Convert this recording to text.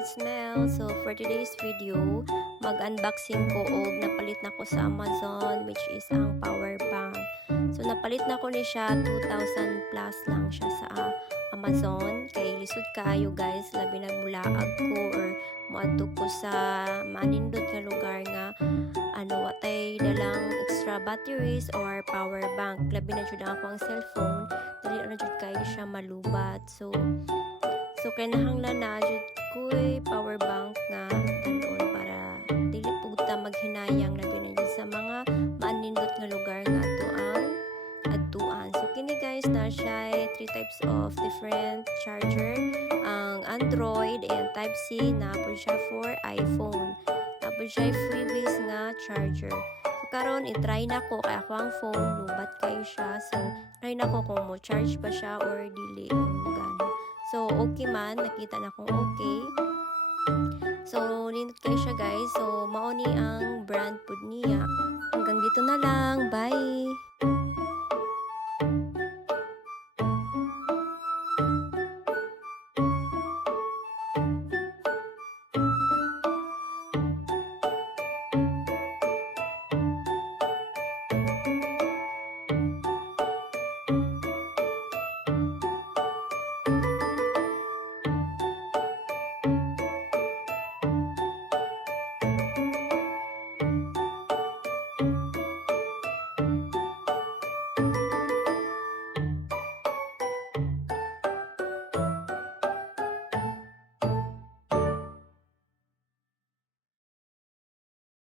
it's Mel. So for today's video, mag-unboxing ko og napalit na ko sa Amazon, which is ang power bank. So napalit na ko ni siya, 2,000 plus lang siya sa Amazon. Kay lisod kaayo guys, labi na mulaag ko or moadto ko sa manindot nga lugar nga watay dalang extra batteries or power bank. Labi na jud ako ang cellphone, dili na jud kayo siya malubat. So kinahanglan na jud ko'y power bank nga talon para dili pugta maghinayang labi na jud sa mga manindot nga lugar nga ato ang adtuan. So kini guys na siya 3 types of different charger, ang Android and Type C na po siya for iPhone. Tapos siya freebase nga charger. So karon i-try na ko kay ako ang phone lubat kayo siya. So try na ko kung mo charge ba siya or dili gano. So, okay man. Nakita na kong okay. So, linot kayo siya guys. So, mauni ang brand po niya. Hanggang dito na lang. Bye!